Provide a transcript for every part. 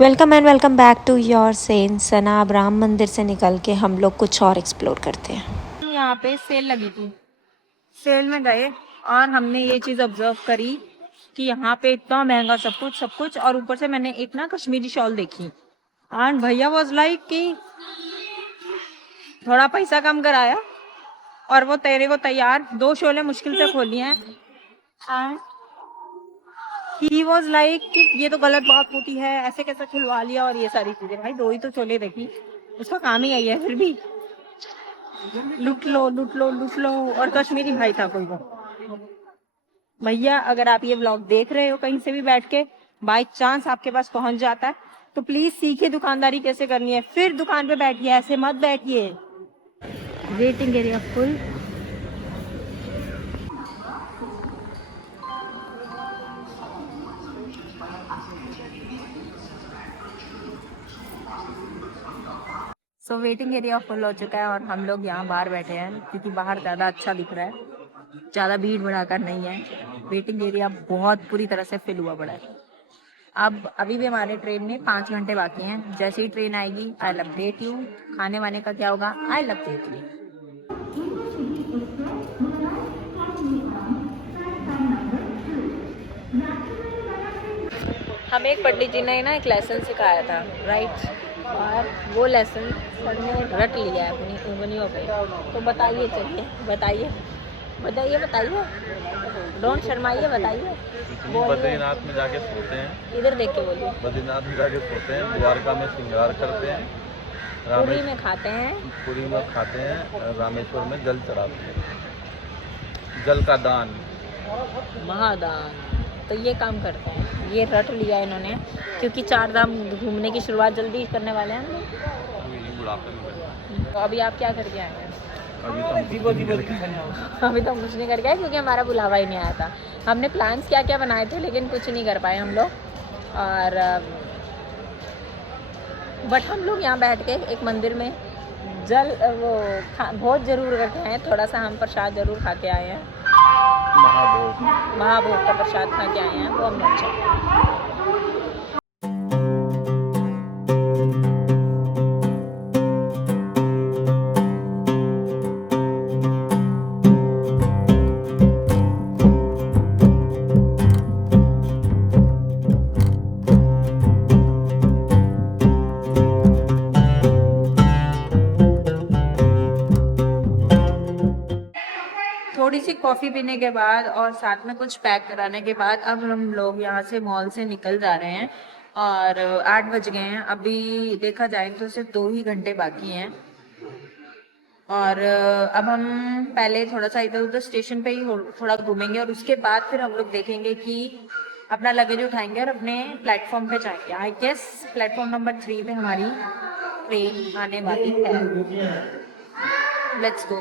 Welcome and welcome back to your Sen Sana. अब राम मंदिर से निकल के हम लोग कुछ और एक्सप्लोर करते हैं। यहाँ पे सेल लगी थी, सेल में गए और हमने ये चीज ऑब्जर्व करी कि यहाँ पे इतना महंगा सब कुछ और ऊपर से मैंने एक ना कश्मीरी शॉल देखी एंड भैया वाज लाइक कि थोड़ा पैसा कम कराया और वो तेरे को तैयार 2 शोले मुश्किल से खोली हैं एंड ही वाज लाइक कि ये तो गलत बात होती है, ऐसे कैसे खुलवा लिया और ये सारी चीजें। भाई 2 ही तो शोले देखी, उसका काम ही यही है, फिर भी लूट लो लूट लो लूट लो। और कश्मीरी भाई था कोई वो। भैया अगर आप ये व्लॉग देख रहे हो कहीं से भी बैठ के, बाय चांस आपके पास पहुंच जाता है तो प्लीज सीखिए दुकानदारी कैसे करनी है, फिर दुकान पे बैठिए, ऐसे मत बैठिए। Waiting area full. So waiting area full हो चुका है और हम लोग यहाँ बाहर बैठे हैं क्योंकि बाहर ज़्यादा अच्छा दिख रहा है, ज़्यादा भीड़ भड़ाका नहीं है। वेटिंग एरिया बहुत बुरी तरह से फिल हुआ पड़ा है। अब अभी भी हमारे ट्रेन में 5 घंटे बाकी हैं, जैसे ही ट्रेन आएगी आई विल अपडेट यू। खाने वाने का क्या होगा आई विल अपडेट यू। हमें एक पंडित जी ने ना एक लेसन सिखाया था, राइट, और वो लेसन सर ने रट लिया है अपनी उंगलियों पे। तो बताइए, चलिए बताइए बताइए बताइए, डोंट शर्माइए, बताइए। बद्रीनाथ में जाके सोते हैं, इधर देख के बोलिए। बद्रीनाथ में जाके सोते हैं, द्वारका में श्रृंगार करते हैं, पुरी में खाते हैं, पुरी में खाते हैं, रामेश्वर में जल चढ़ाते हैं, जल का दान, महादान। तो ये काम करते हैं, ये रट लिया इन्होंने क्योंकि 4 धाम घूमने की शुरुआत जल्दी करने वाले हैं हम लोग। बुढ़ापे में। तो अभी आप क्या करके आए हैं? अभी तो अभी तो कुछ नहीं करके आए क्योंकि हमारा बुलावा ही नहीं आया था। हमने प्लान्स क्या क्या बनाए थे लेकिन कुछ नहीं कर पाए हम लोग। और बट हम लोग यहाँ बैठ के एक मंदिर में जल भोज जरूर करके आए हैं, थोड़ा सा हम प्रसाद जरूर खा के आए हैं। महाभोग का प्रसाद खा के आए हैं, वो हमने अच्छा। थोड़ी सी कॉफ़ी पीने के बाद और साथ में कुछ पैक कराने के बाद अब हम लोग यहाँ से मॉल से निकल जा रहे हैं और 8 बज गए हैं। अभी देखा जाए तो सिर्फ 2 ही घंटे बाकी हैं और अब हम पहले थोड़ा सा इधर उधर स्टेशन पे ही थोड़ा घूमेंगे और उसके बाद फिर हम लोग देखेंगे कि अपना लगेज उठाएंगे और अपने प्लेटफॉर्म पे जाएंगे। आई गेस प्लेटफॉर्म नंबर 3 पे हमारी ट्रेन आने वाली है। Let's go.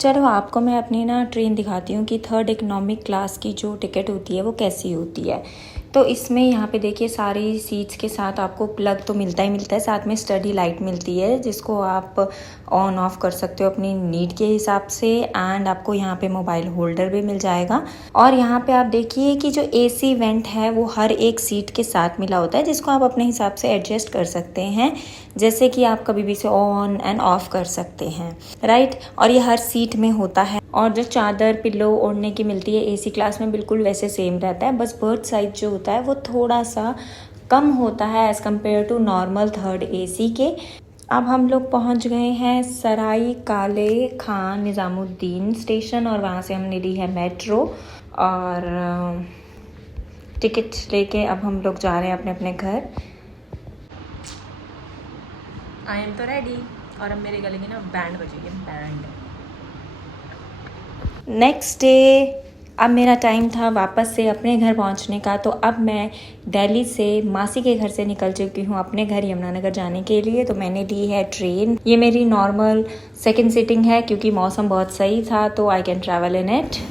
चलो आपको मैं अपनी ना ट्रेन दिखाती हूँ कि थर्ड इकोनॉमिक क्लास की जो टिकट होती है वो कैसी होती है। तो इसमें यहाँ पे देखिए सारी सीट्स के साथ आपको प्लग तो मिलता ही मिलता है, साथ में स्टडी लाइट मिलती है जिसको आप ऑन ऑफ कर सकते हो अपनी नीड के हिसाब से। एंड आपको यहाँ पे मोबाइल होल्डर भी मिल जाएगा। और यहाँ पे आप देखिए कि जो एसी वेंट है वो हर एक सीट के साथ मिला होता है जिसको आप अपने हिसाब से एडजस्ट कर सकते हैं, जैसे कि आप कभी भी इसे ऑन एंड ऑफ कर सकते हैं, राइट। और ये हर सीट में होता है। और जो चादर पिल्लो ओढ़ने की मिलती है एसी क्लास में बिल्कुल वैसे सेम रहता है, बस बर्थ साइज जो होता है वो थोड़ा सा कम होता है as compare to normal third AC के। अब हम लोग पहुंच गए हैं सराय काले खान निज़ामुद्दीन स्टेशन और वहाँ से हमने ली है मेट्रो और टिकट लेके अब हम लोग जा रहे हैं अपने अपने घर। आई एम तो रेडी और अब मेरे गले की ना बैंड बजेगी, बैंड। नेक्स्ट डे अब मेरा टाइम था वापस से अपने घर पहुंचने का, तो अब मैं दिल्ली से मासी के घर से निकल चुकी हूँ अपने घर यमुनानगर जाने के लिए। तो मैंने ली है ट्रेन। ये मेरी नॉर्मल सेकंड सीटिंग है क्योंकि मौसम बहुत सही था तो I can travel in it.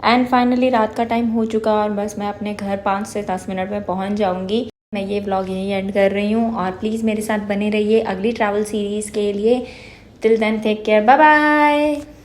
And finally रात का टाइम हो चुका और बस मैं अपने घर 5 से 10 मिनट में पहुंच जाऊंगी। मैं ये व्लॉग यहीं एंड कर रही हूँ और प्लीज़ मेरे साथ बने रहिए अगली ट्रैवल सीरीज़ के लिए। Till then take care, bye bye.